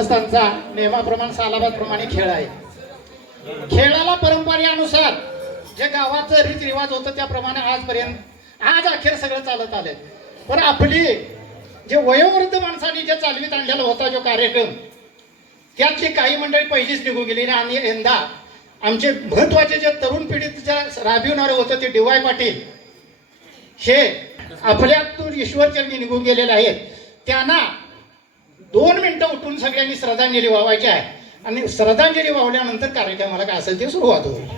ग्रामस्थांचा नियमाप्रमाणे सालाबादप्रमाणे खेळ आहे. खेळाला परंपरेनुसार जे गावाचं रीतिरिवाज होतं त्याप्रमाणे आजपर्यंत आज अखेर सगळं चालत आलंय. पण आपली जे वयोवृद्ध माणसांनी जे चालवीत आणलेला होता जो कार्यक्रम त्यातली काही मंडळी पहिलीच निघून गेली आणि यंदा आमचे महत्वाचे जे तरुण पिढीत राबविणारे होते ते डी.वाय. पाटील हे आपल्यातून ईश्वरचरणी निघून गेलेले आहेत. त्यांना 2 मिनिटं उठून सगळ्यांनी श्रद्धांजली वाहायची आहे आणि श्रद्धांजली वाहल्यानंतर कार्यक्रमाला काय असेल ते सुरुवात होईल.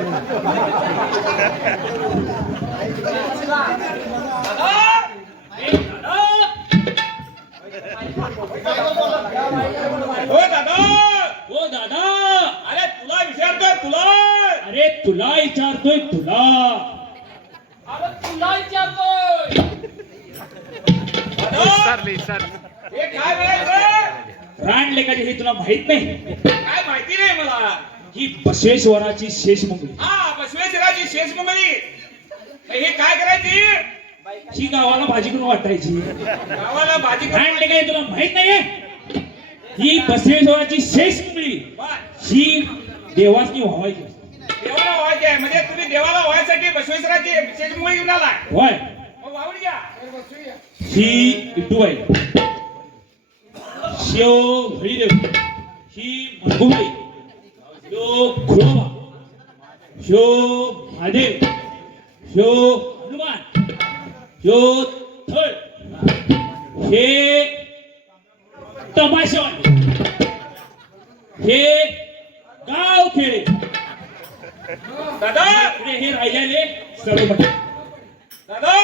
ओ दादा, ओ दादा, अरे तुला विचारतोय तुला. अरे तुला विचारतोय तुला. अरे तुला विचारतोय. हे काय बोलायचं? रान लेखाचे हे तुला माहित नाही. काय माहिती नाही मला. ही बसवेश्वराची शेष मंगळी. हा, बसवेश्वराची शेष मुंबई. हे काय करायची? ही गावाला भाजी करून वाटायची. गावाला भाजी रान लेखा हे तुला माहित नाहीये. ही बसवेश्वराची शेष मंगळी ही देवाची व्हावायची. देवाला व्हायची आहे. म्हणजे तुम्ही देवाला व्हायसाठी बसवेश्वराची शेष मुंबई घेऊन आलाय. होय. मग वाहून घ्या. ही इटूबाई, शिव हरिदेव, ही मंगुबाई, ह्यो खुळोबा, ह्यो महादेव, ह्यो हनुमान, ह्यो थळ, हे तमाशावाले, हे गाव खेळे. दादा, हे राहिलेले सर्व मंडळी. दादा,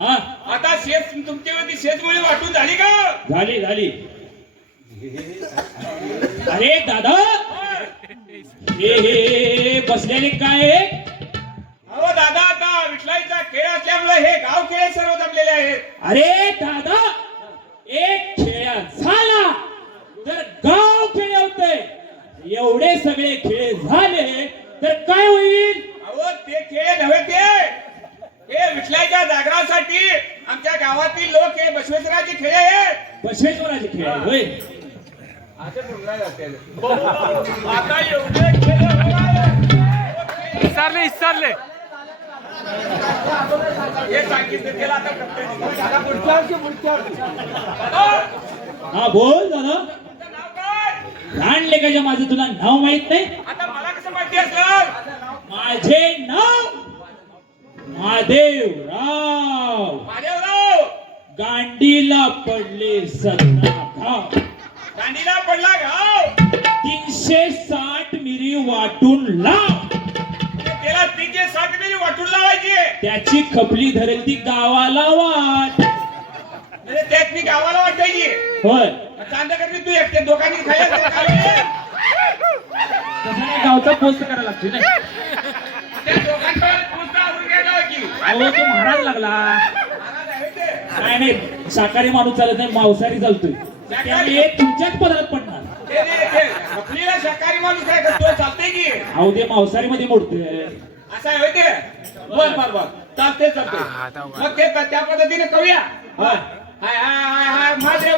हा, आता शेत तुमच्यावरती शेतमुळे वाटून झाली का? झाली झाली. अरे दादा, हे बसलेले काय आहे? अहो दादा, आता विठलाईचा खेळ असल्यामुळे हे गाव खेळ सर्व जमलेले आहेत. अरे दादा, एक खेळ झाला तर गाव खेळ होते. एवढे सगळे खेळ झाले तर काय होईल? अहो ते खेळ नव्हे ते. हे विठलाईच्या जागरासाठी आमच्या गावातील लोक हे बसवेश्वराचे खेळ आहेत. बसवेश्वराचे खेळ आहे, होय. आता एवढे खेळ विसरले हे सांगितलं त्याला आता हा बोल दादा. नाव काय? रान लेखाच्या माझं तुला नाव माहित नाही? आता मला कसं माहिती असलं? माझे नाव महादेवराव. महादेवराव, गांडीला पडले 17 घाव. दांडीला पडला गाव. 360 मिरी वाटून लाव. त्याला 360 मिली वाटून लावायची. त्याची खपली धरेल ती गावाला वाट. म्हणजे त्यात मी गावाला वाटायची. होय. चांदा करते तू एकटे दोघांनी खायला गावचा पोस्ट करायला लागतो ना. त्या दोघांकडे पुस्तक आवरून घ्यायला की. अहो तो महाराज लागला. महाराज आहे ते. नाही नाही, शाकाहारी माणूस चालत नाही, मांसाहारी चालतोय. त्यामुळे तुमच्याच पदार्थ पडणार. ते खपलीला शाकाहारी माणूस काय करतो? चालतंय की. अहो ते मांसाहारी मध्ये मोडतोय. असं आहे होय ते. बर चालते मग ते त्या पद्धतीने करूया. होय. हाय हाय हाय हाय महादेव.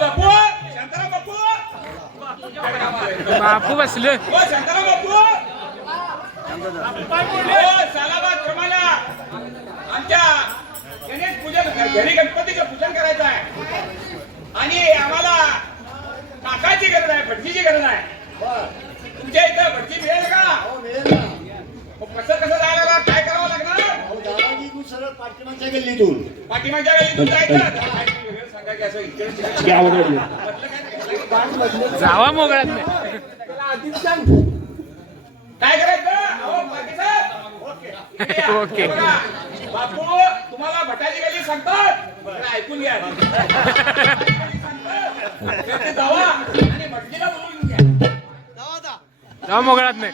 बापू, शांताराम बापू. बापू बसले. ओ शांताराम बापू. ओ सालाबाद क्रमाला आमच्या गणेश पूजन घरी गणपतीचं पूजन करायचं आहे आणि आम्हाला काकाची गरज आहे, भटजीची गरज आहे. तुमच्या इथं भटजी मिळेल का? मग कसं कसं जायला लागणार? काय करावं लागणार? पाठीमागच्या गल्लीतून पाठीमागच्या गल्लीतून जायचं. सांगायचं असं इथे जावा मोगळ्यात नाही. काय करायचं? अहो पाटील साहेब, ओके. बघा, बापू तुम्हाला भटाची गल्ली सांगतात, जरा ऐकून घ्या. तिथे जावा आणि भटजीला बोलवून घ्या. जावा मोगळ्यात नाही.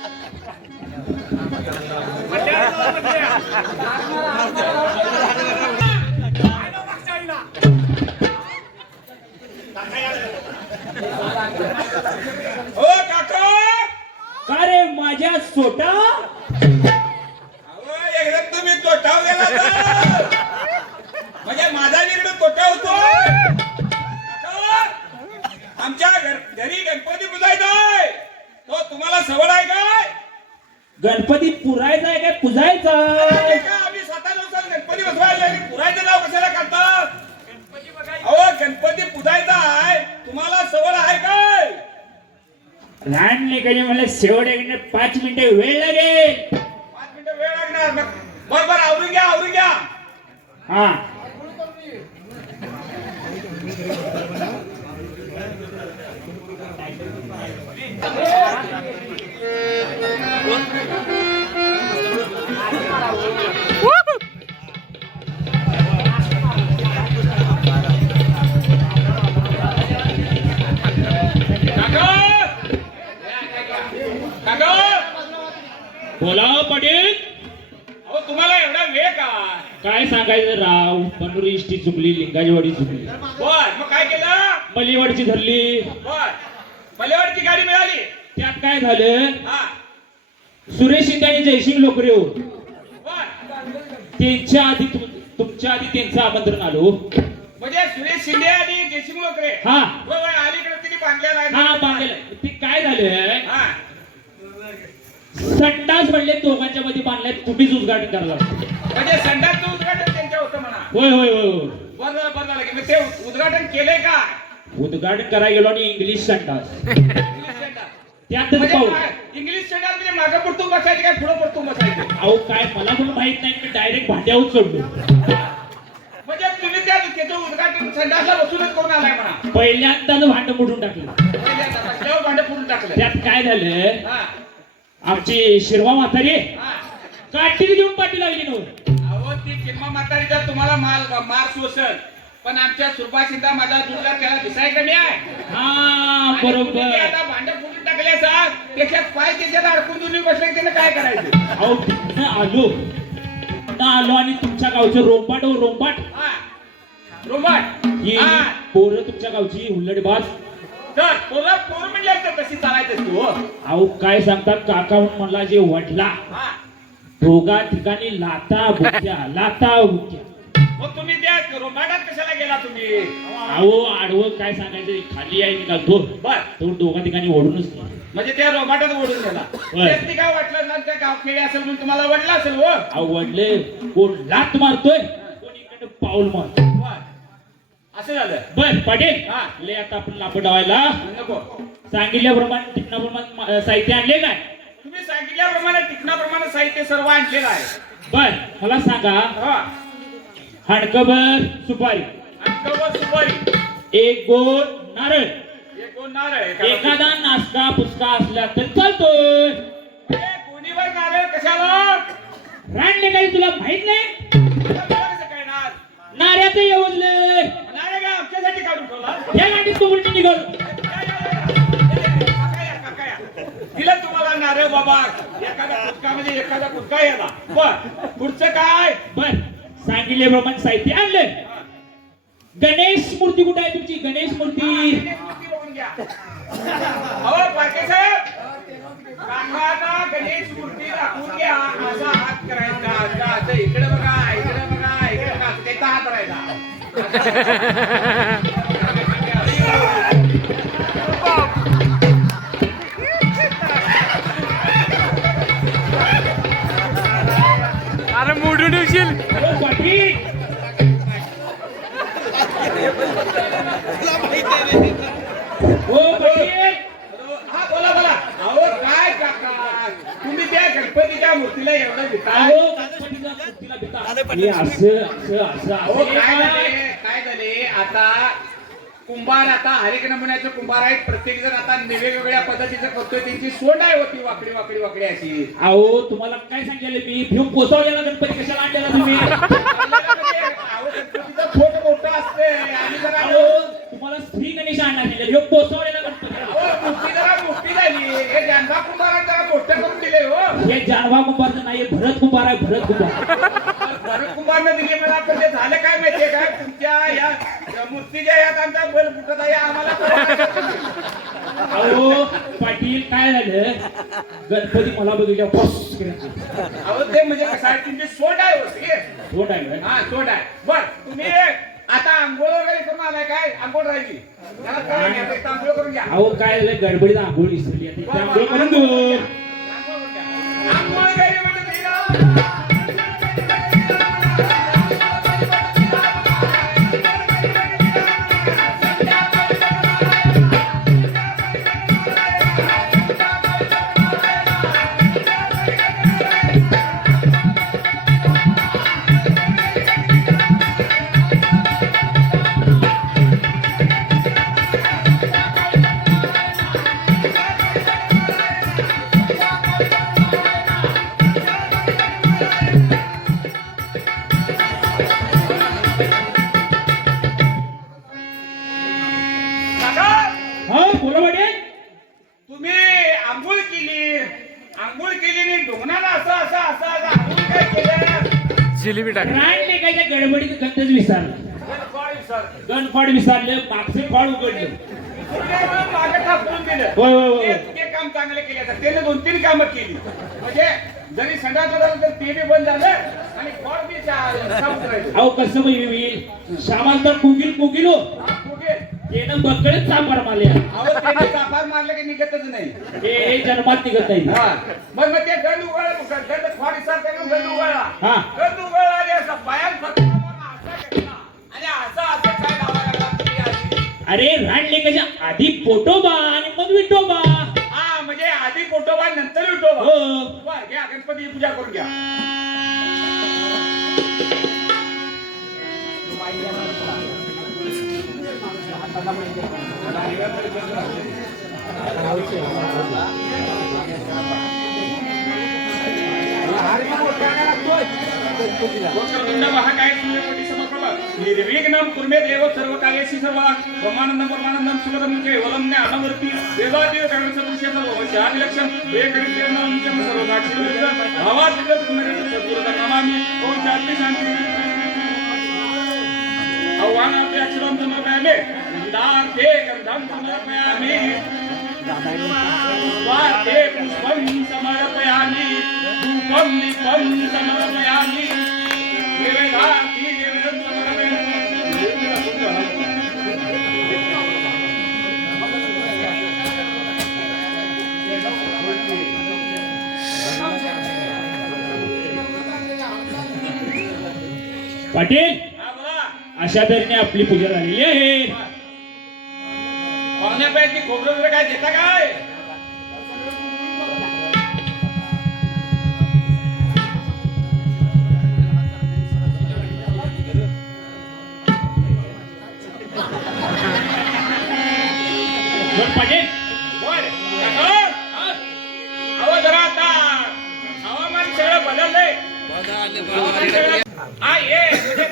हो काका, का रे माझ्या सोटा? अहो एकदम तुम्ही तोटाव गेला तर. म्हणजे माझा इकडे तोटा होतो. काका, आमच्या घरी गणपती पुजायचा आहे, तो तुम्हाला सवड आहे काय? गणपती पुरायचा आहे काय पुजायचा? अरे का आम्ही 7 दिवसात गणपती बसवायला आणि पुरायचं नाव कशाला काढतात? अहो गणपती पुजायचा आहे, तुम्हाला सवड आहे काय? लहान लेखाने मला शेवट 5 मिनिटे वेळ लागेल. 5 मिनिटं वेळ लागणार. बरोबर आवरून घ्या, आवरून घ्या. हा काका, काका, बोला पाटील. अहो तुम्हाला एवढा वेळ का? काय सांगायचं राव, पनुरी इष्टी चुकली, लिंगाजीवाडी चुकली, बर मग काय केलं? मलीवाडची धरली. बर मलेवाडची गाडी मिळाली. त्यात काय झालं, हा सुरेश शिंदे आणि जयसिंग लोकरे हो, बर त्यांच्या आधी तुमच्या आधी त्यांचं आमंत्रण आलो. म्हणजे सुरेश शिंदे आणि जयसिंग लोकरे. हा होय होय, अलीकडे तिने बांधलेला आहे. हा बांधलेलं. ते काय झालं, हा संडास म्हणले दोघांच्या मध्ये बांधल्यात, तुम्हीच उद्घाटन करायला लागतं. म्हणजे संडासचं उद्घाटन त्यांच्या होतं म्हणा. होय होय होय होय. बरं झालं की मग ते उद्घाटन केलंय का? उद्घाटन करायला गेलो आणि इंग्लिश संडास इंग्लिश संडास. त्यातच म्हणजे पाहू. काय? इंग्लिश संडास म्हणजे मागं पडतो बसायचे काय पुढं पडतो बसायचे? अहो काय मला पण माहित नाही, मी डायरेक्ट भांड्यावर चढलो. म्हणजे तुम्ही त्याचं उद्घाटन संडासला बसूनच करून आलाय म्हणा. पहिल्यांदाच भांड मोडून टाकलं. पहिल्यांदा रस्त्यावर भांडं फोडून टाकलं. त्यात काय झालं, हा आमची शिरवा म्हातारी हा. काठी घेऊन पाठी लागली नव्हती. अहो ती किंवा म्हातारीचा तुम्हाला मार सोसल, पण आमच्या सुरपाशिंदा माझा दुर्गा त्याला दिसाय कमी आहे. हा आणि तुम्ही ते बरोबर. आता भांडं फोडून टाकले असाल, त्याच्यात पाय त्याच्यात अडकून तुम्ही बसले, त्यानं काय करायचं? अहो तिथनं आलो आणि तुमच्या गावचं रोंबाट हा रुमाट. ही हा. पोरं तुमच्या गावची हुल्लडबाज. तर पोर म्हणजे कशी चालायचं तू? अहो काय सांगतात, काका म्हणला जे वडला हा. दोघा ठिकाणी लाता बुक्या. मग तुम्ही त्या रुमाटात कशाला गेला तुम्ही? अहो आडवं काय सांगायचं, खाली आहे निघालतो बर तो दोघा ठिकाणी ओढूनच नाही. म्हणजे त्या रोमाटात ओढून गेला. होय. त्यात ती काय वाटलं ना, त्या गावखेडी असेल म्हणून तुम्हाला वाटलं असेल हो. अहो वडले, कोण लात मारतोय, कोण इकडे पाऊल मारतोय. बर असं झालं. बर पाटील, हा. ले आता आपण लापडावायला नको. सांगितल्याप्रमाणे टिपणाप्रमाणे साहित्य आणले काय? तुम्ही सांगितल्याप्रमाणे टिकणाप्रमाणे साहित्य सर्व आणलेलं आहे. बर मला सांगा, हा. हाणकभर सुपारी, अंकवर सुपारी, एक गोल नारळ, एक दोन नारळ, एखादा नाश्ता पुचका असला तर चालतोय. कोणीवर नारळ कशाला? रानले काही तुला माहित नाही, तुला कसं कळणार? नाऱ्याचं येवलं नारळ काय आमच्यासाठी काढून ठेवला? या गाडीत तू उलटी निघाल. दिलं तुम्हाला नारळ बाबा, एखादा कुटका म्हणजे एखादा कुटका याला. बर पुढचं काय? बर सांगितल्याप्रमाणे साहित्य आणले. गणेश मूर्ती कुठे आहे तुमची? गणेश मूर्ती गणेश मूर्ती बघून घ्या. अहो पाटील साहेब, काकाला गणेश मूर्ती दाखवून घ्या. असा हात करायचा, असं इकडे बघा, इकडे बघा, इकडे बघा, त्याचा हात करायचा. अरे मोडून येशील. पाटील हो पाटील. हा बोला बोला. अहो काय काका तुम्ही त्या गणपतीच्या मूर्तीला एवढं भिताय? अहो, गणपतीच्या मूर्तीला भिता. हे असं अहो काय काय? झाले काय झाले आता कुंभार आता हरेक नमुन्याचे कुंभार आहेत. प्रत्येक जण आता वेगवेगळ्या पद्धतीचं करतोय. त्यांची सोंड आहे होती वाकडी वाकडी वाकडी अशी. अहो तुम्हाला काय सांगितलं मी घेऊन पोचवलेला गणपती कशाला आणलेला तुम्ही? अहो गणपतीचं फोट मोठं असते आणि जरा अहो तुम्हाला श्री गणेश आणणार घेऊन पोचवलेला गणपती. अहो मूर्ती जरा मोठी झाली. हे जानबा कुंभाराने जरा मोठं करून दिले हो. हे जानवा कुंभारचं नाही भरत कुंभार आहे भरत कुंभार. भरत कुंभारनं दिली मला पण ते झालं काय माहितीये का तुमच्या या मूर्तीच्या यात आमचा बल फुटत आहे आम्हाला कळलं नाही. अहो पाटील काय झालं गणपती मला बघितल्या बस अहो ते म्हणजे कसं आहे तुमची सोड आहे होती. छोट आहे हा सोड आहे. बर तुम्ही आता आंघोळ वगैरे करून आलाय काय? आंघोळ राहिली जरा करा घ्या, एक आंघोळ करून घ्या. अहो काय झालं गडबडीत आंघोळ विसरली आता इथे आंघोळ करून घेऊ. आंघोळ वगैरे म्हणजे नाही ना. काका हा बोला पाटील. तुम्ही आंघोळ केली आणि ढोंगणाला असं असं असं असं आंघोळ काय केलं? जिलेबी टाक. रान लेकायच्या गडबडीत गणपतीच विसरलं. गणफाड विसरले मागचे फळ उघडले. मागे टाकून दिलं. होय होय होय. ते काम चांगलं केलं आता. त्याने 2-3 कामं केली म्हणजे जरी संडास झालं तर ते बी बंद झालं आणि फळ बी उतरायचं. अहो कसं होईल श्यामाल तर कुकील हो त्यानं बकळीत चांबार मारले. अहो त्याने चापार मारलं की निघतच नाही. हे जन्मात निघत नाही. हा मग ते गंध उघडला गंध फळ विसरताना गंध उघडला. हा. गंध उघडला आणि असं बायान फक्त असा घेतला आणि असं काय लावायला लागला तुम्ही आधी? अरे रान लेकाच्या आधी पोटोबा आणि मग विठोबा. हा म्हणजे आधी पोटोबा नंतर विठोबा. हो. बरं, घ्या गणपती पूजा करून घ्या. निर्विघ्नं कुर्मे देव सर्व कार्येषु सर्वदा ब्रह्मानंदं परमानंदं सुखदं केवलं ज्ञानमूर्ति देवादेव कर्मसदृश्य सर्व शादिलक्षण एकनित्यं च सर्व साक्षीविरुद्धं भावादितं पुनरेतद्गुरुतं नमामि. ओम शांति शांति. आह्वानाते अक्षरं समर्पयामि दाते गन्धं समर्पयामि स्वार्थे पुष्पं समर्पयामि धूपं दीपं समर्पयामि निवेदामि निवेदनं समर्पयामि. पाटील हा बोला. अशा तऱ्हेने आपली पूजा झालेली आहे. पाहुण्यापैकी खोबरं वगैरे काय देता काय? बरं पाटील बर काका अहो जरा आता हवामान सगळं बदललंय. हा ये म्हणजे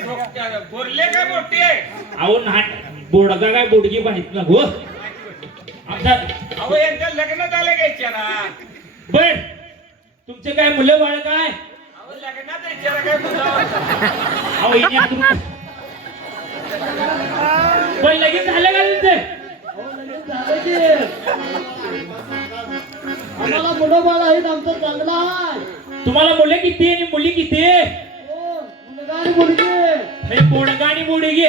बोरले काय मोठी आहे. अहो नाट बोडगा काय बोडगी पाहिजे ना गो आमचा. अहो यांचं लग्न झालं घ्यायच्या ना. बर तुमचे काय मुलं बाळ काय? अहो लग्नात विचारा काय मुलं. अहो हिने अजून पण लगेच झालं का तुमचे? आम्हाला मुलं बाळ आहेत आमचं चांगलं आहे. तुम्हाला मुलं किती आणि मुली किती? मुलगा आणि मुलगी. हे बोडगा आणि बोडगी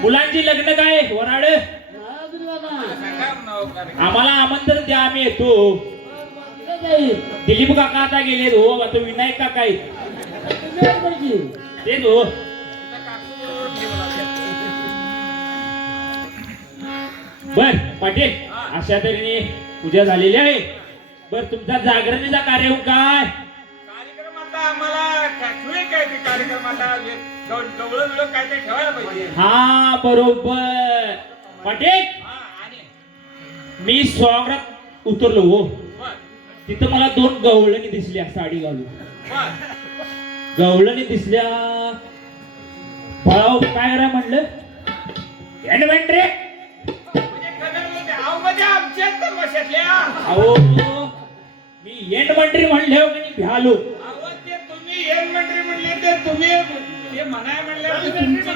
मुलांची लग्न काय वराड? आम्हाला आमंत्रण द्या आम्ही येतो. दिलीप काका आता गेले हो आता विनायक काका आहेत तेच हो. बर पाटील अशा तऱ्हेने पूजा झालेली आहे. बर तुमचा जागरणीचा कार्यक्रम काय? कार्यक्रम आता आम्हाला ठेवूया काय ते कार्यक्रमाला गवळं बिवळं काय ते ठेवायला पाहिजे. हा बरोबर पाटील हा, आणि मी स्वागत उतरलो हो. बर तिथं मला 2 गवळणी दिसल्या साडी घालून. बर गवळणी दिसल्या. भाऊ काय करा म्हणलं एडव्हेंट रे. म्हणजे कदर बोलते अहो म्हणजे आमच्याच तमाशातल्या. अहो मी एंड मंत्री म्हणले हो की नाही भ्यालो. अहो ते तुम्ही एक मंत्री म्हणले तर तुम्ही ते म्हणाय म्हणले तुमची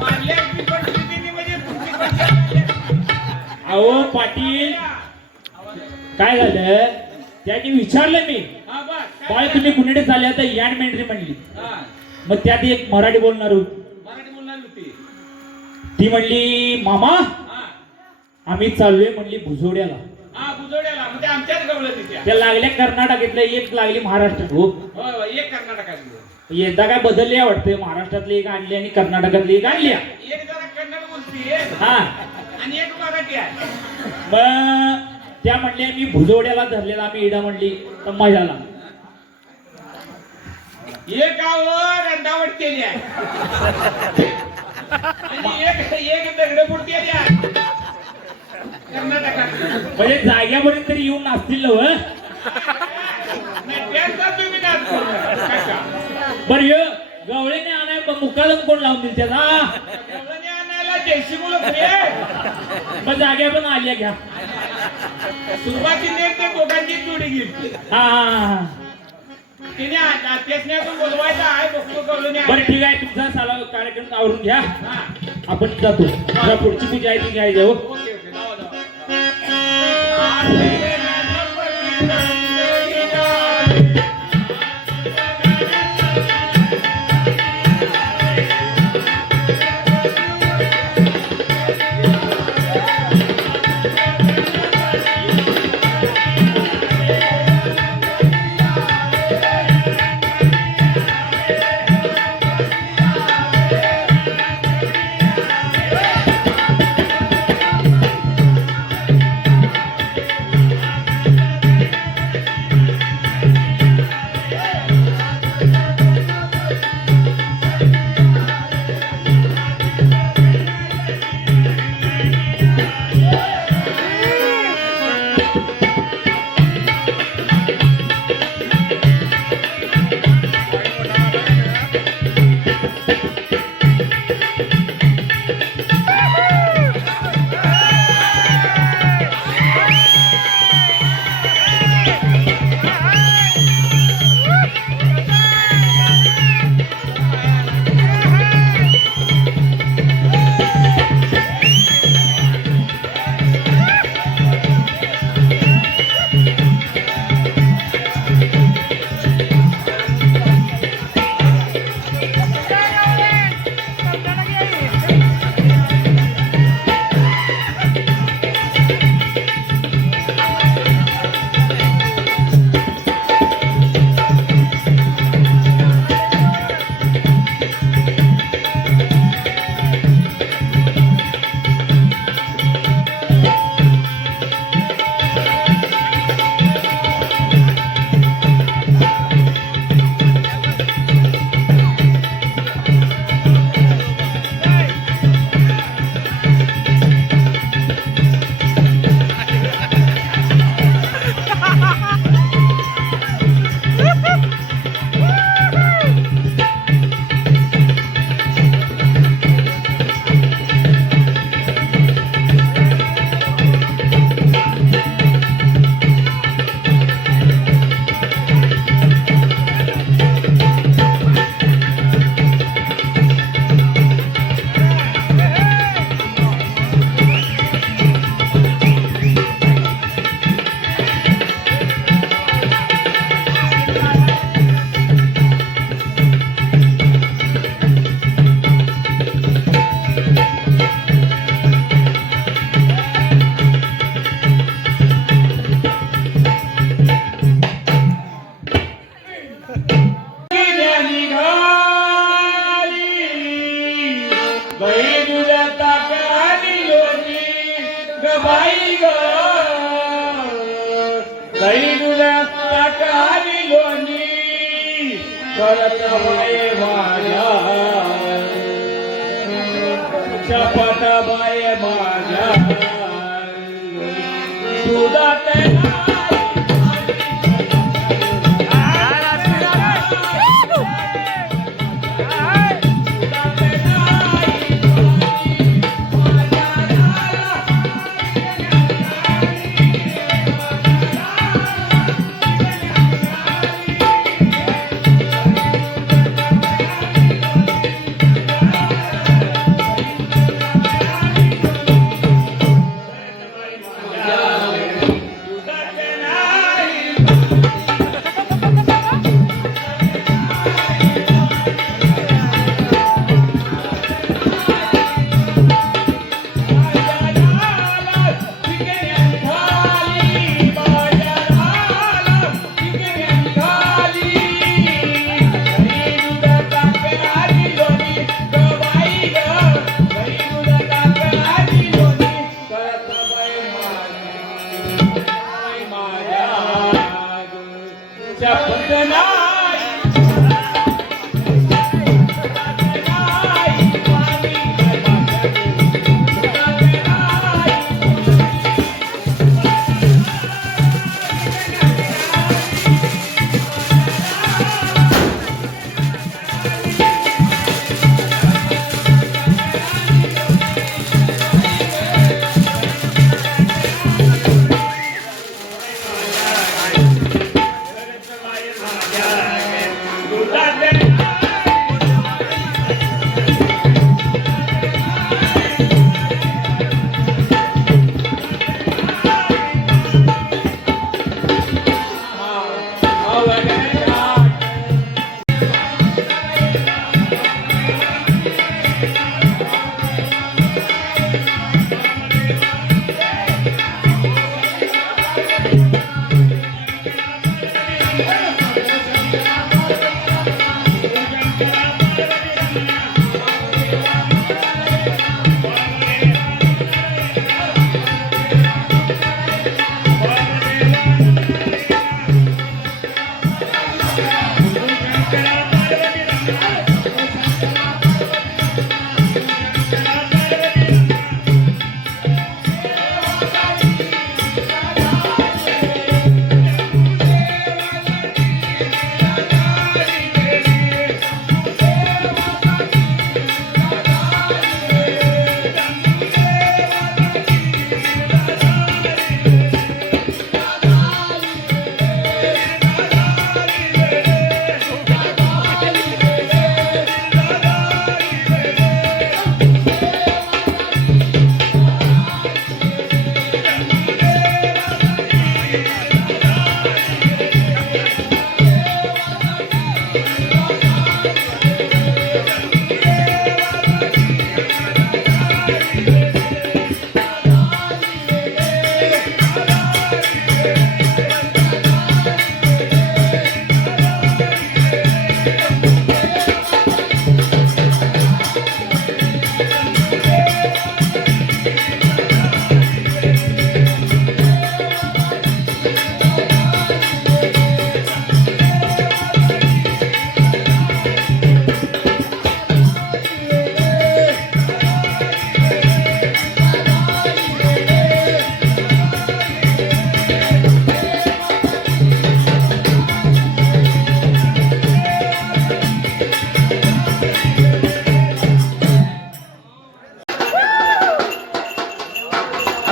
मारल्या परिस्थिती म्हणजे तुमची पंचायत. अहो पाटील काय झालं त्याने विचारलं मी हा बस बाळ तुम्ही कुणीकडे चालले आता याड मेंढरी म्हणली. हा मग त्यात एक मराठी बोलणार होती. मराठी बोलणार होती. ती म्हणली मामा हा आम्ही चाललोय म्हणली भुजोड्याला. हा बुजवड्याला म्हणजे आमच्याच गवळं तिथे. त्या लागल्या कर्नाटकातल्या एक लागली महाराष्ट्रात हो. होय होय एक कर्नाटकातली. यंदा काय बदलले वाटतं महाराष्ट्रातली एक आणली आणि कर्नाटकातली एक आणली. एक जरा कन्नड बोलते हा आणि एक मराठी आहे. मग त्या म्हणल्या मी भुजोड्याला धरलेला आम्ही इडा म्हणली तर मजाला. एक रंदावट केली आहे आणि एक दगडफोड केली आहे कर्नाटकात. म्हणजे जाग्यापर्यंत तरी येऊन नाचतील ना नाही, त्यांचा तुम्ही नाच करू. बर यो गवळीने आणाय मुकादम कोण लावून दिल त्याचा. गवळणी आणायला देशी मुलं पुढे. मग जाग्या पण आल्या घ्या. सुरुवातीने ते दोघांची जोडी घेतली. हा हा हा तिने त्यासने अजून बोलवायचं आहे बघतो गवळणी बरं ठीक आहे तुमचा साला कार्यक्रम आवरून घ्या हा आपण जातो. आता पुढची पूजा आहे ती घ्यायची हो. ओके ओके जाऊ जाऊ. बाई ग दही तुला ताकाली लोणी करत बाई माझ्या शपथ बाई माझ्या दुधात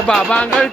बाबा अंगल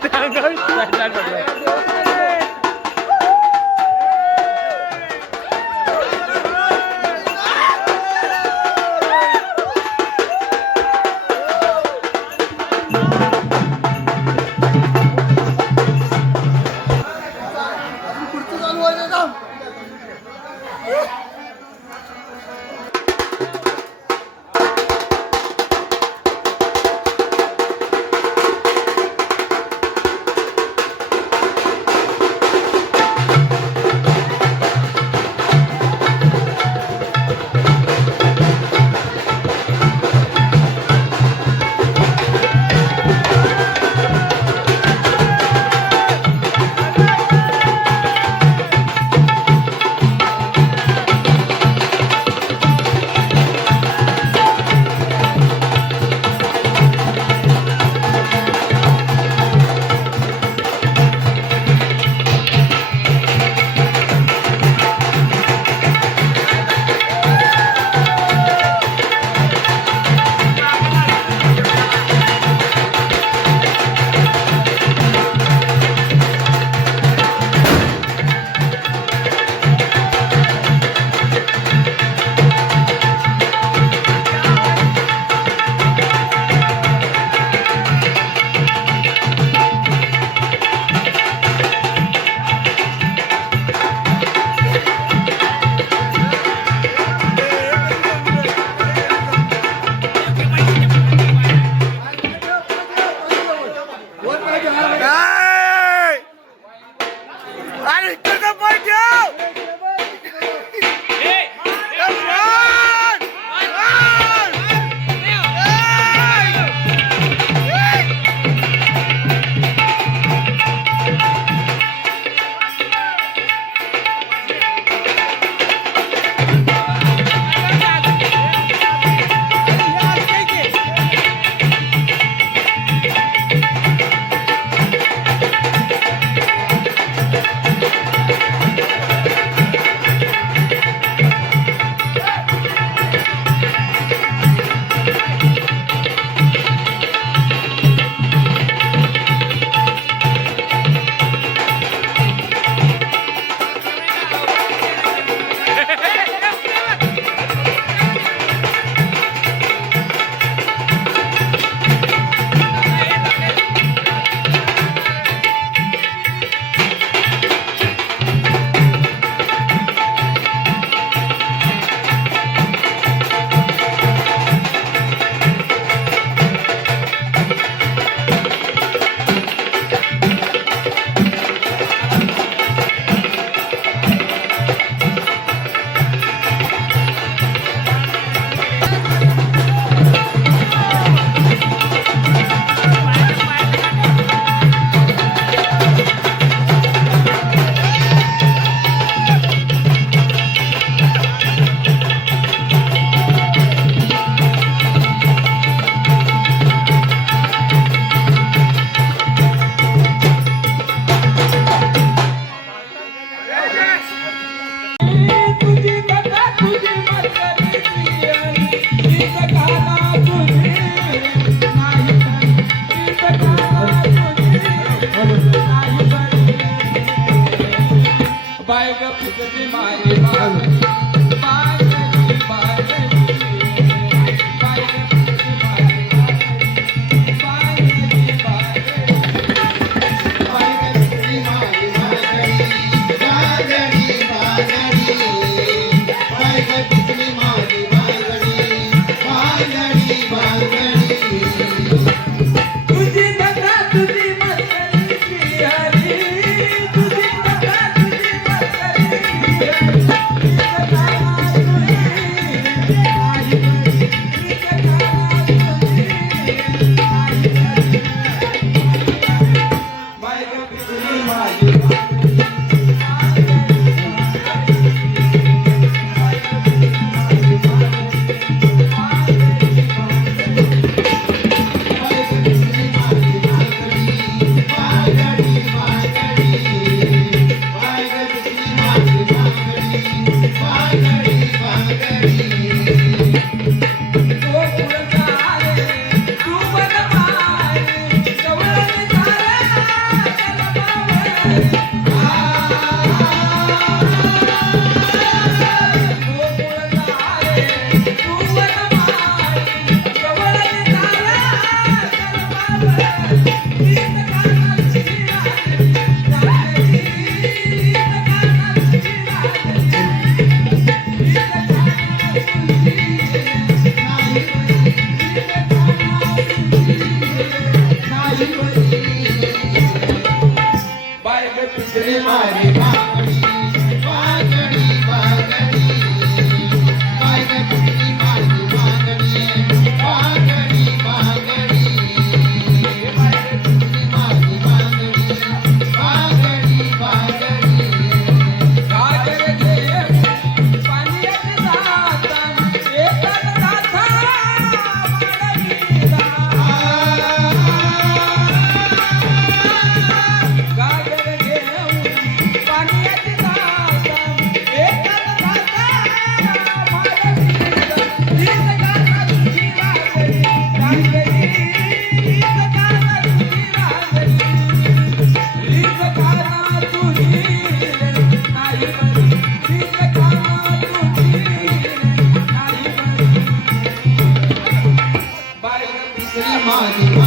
माझी